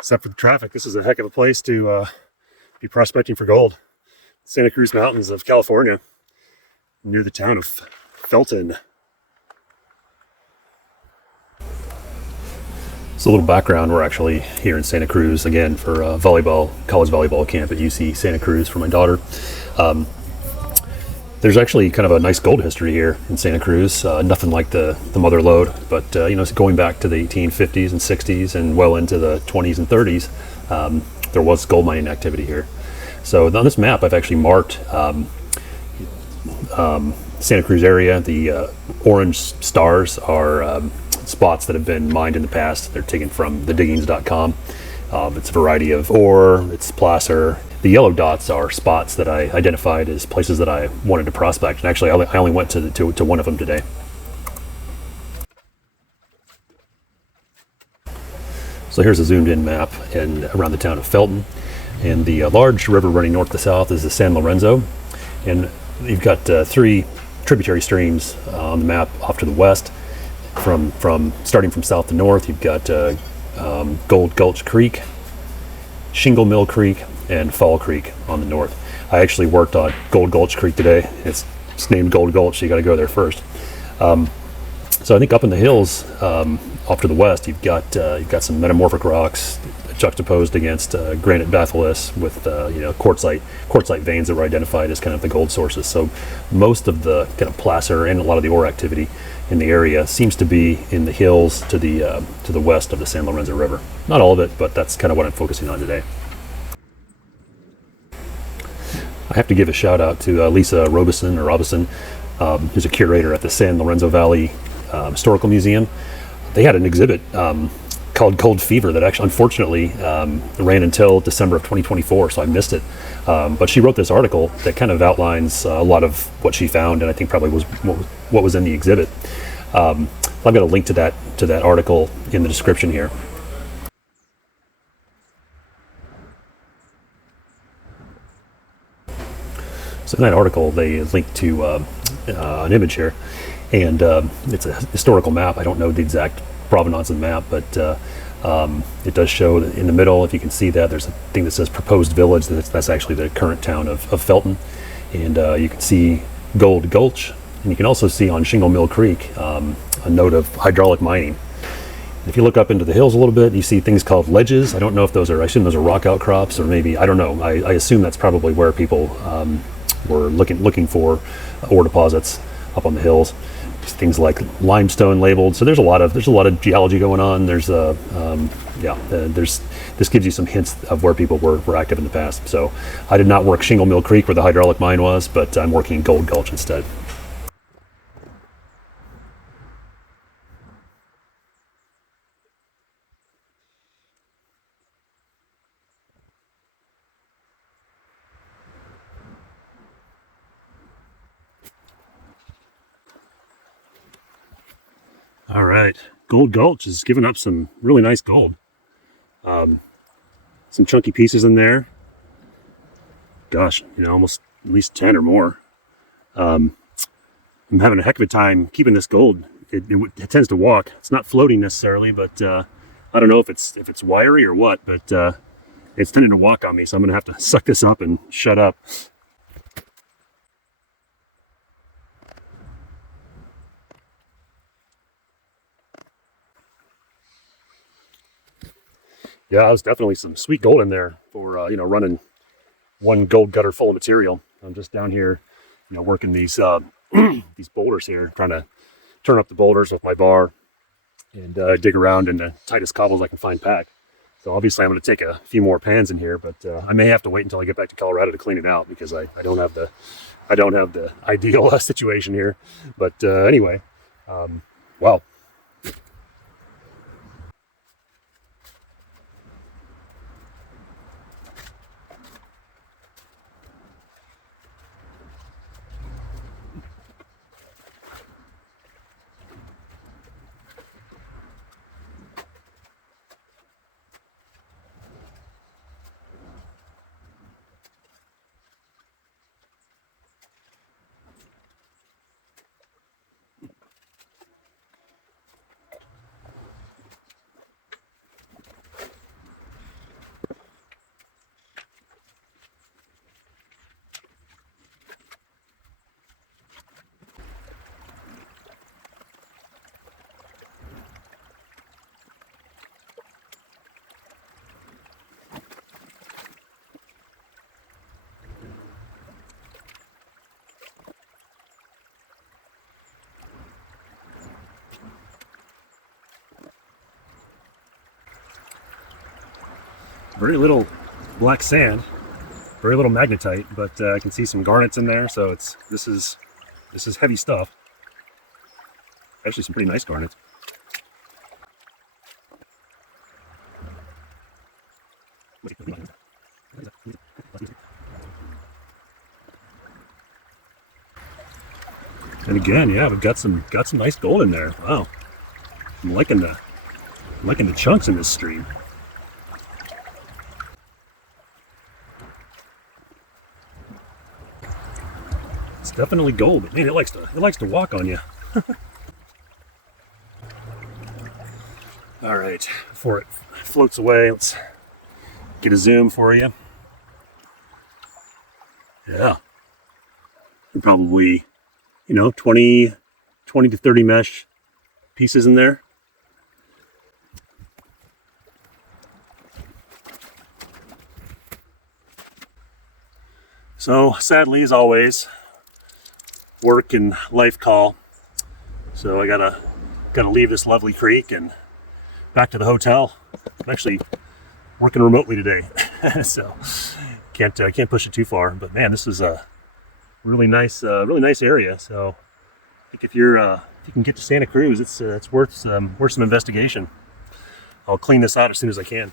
Except for the traffic, this is a heck of a place to be prospecting for gold. Santa Cruz Mountains of California, near the town of Felton. So a little background, we're actually here in Santa Cruz again for volleyball, college volleyball camp at UC Santa Cruz for my daughter. There's actually kind of a nice gold history here in Santa Cruz. Nothing like the mother lode, but it's going back to the 1850s and 60s and well into the 20s and 30s. There was gold mining activity here. So on this map, I've actually marked Santa Cruz area. The orange stars are spots that have been mined in the past. They're taken from thediggings.com. It's a variety of ore, it's placer. The yellow dots are spots that I identified as places that I wanted to prospect. And actually, I only went to one of them today. So here's a zoomed in map and around the town of Felton. And the large river running north to south is the San Lorenzo. And you've got three tributary streams on the map off to the west. From starting from south to north, you've got Gold Gulch Creek, Shingle Mill Creek, and Fall Creek on the north. I actually worked on Gold Gulch Creek today. It's named Gold Gulch, so you got to go there first. So I think up in the hills, off to the west, you've got some metamorphic rocks juxtaposed against granite batholiths with quartzite veins that were identified as kind of the gold sources. So most of the kind of placer and a lot of the ore activity in the area seems to be in the hills to the west of the San Lorenzo River. Not all of it, but that's kind of what I'm focusing on today. I have to give a shout out to Lisa Robison, who's a curator at the San Lorenzo Valley Historical Museum. They had an exhibit called Cold Fever that actually, unfortunately, ran until December of 2024, so I missed it. But she wrote this article that kind of outlines a lot of what she found, and I think probably was what was in the exhibit. I've got a link to that article in the description here. So in that article, they link to an image here, and it's a historical map. I don't know the exact provenance of the map, but it does show that in the middle, if you can see that, there's a thing that says proposed village. That's actually the current town of Felton. And you can see Gold Gulch, and you can also see on Shingle Mill Creek a note of hydraulic mining. If you look up into the hills a little bit, you see things called ledges. I don't know if I assume those are rock outcrops, or maybe, I don't know. I assume that's probably where people were looking for ore deposits up on the hills. Things like limestone labeled. So there's a lot of geology going on. This gives you some hints of where people were active in the past. So I did not work Shingle Mill Creek where the hydraulic mine was, but I'm working Gold Gulch instead. All right, Gold Gulch is giving up some really nice gold. Some chunky pieces in there. Gosh, almost at least 10 or more. I'm having a heck of a time keeping this gold. It tends to walk. It's not floating necessarily, but I don't know if it's wiry or what, but it's tending to walk on me, so I'm gonna have to suck this up and shut up. Yeah, there's definitely some sweet gold in there for running one gold gutter full of material. I'm just down here, working these these boulders here, trying to turn up the boulders with my bar and dig around in the tightest cobbles I can find packed. So obviously I'm going to take a few more pans in here, but I may have to wait until I get back to Colorado to clean it out because I don't have the ideal situation here. But anyway, wow. Very little black sand, very little magnetite, but I can see some garnets in there. So this is heavy stuff. Actually, some pretty nice garnets. And again, yeah, we've got some nice gold in there. Wow, I'm liking the chunks in this stream. It's definitely gold, but man, it likes to walk on you. All right, before it floats away, let's get a zoom for you. Yeah, probably, 20 to 30 mesh pieces in there. So sadly, as always, work and life call. So I gotta leave this lovely creek and back to the hotel. I'm actually working remotely today, so can't push it too far. But man, this is a really nice area. So I think if you can get to Santa Cruz, it's worth some investigation. I'll clean this out as soon as I can.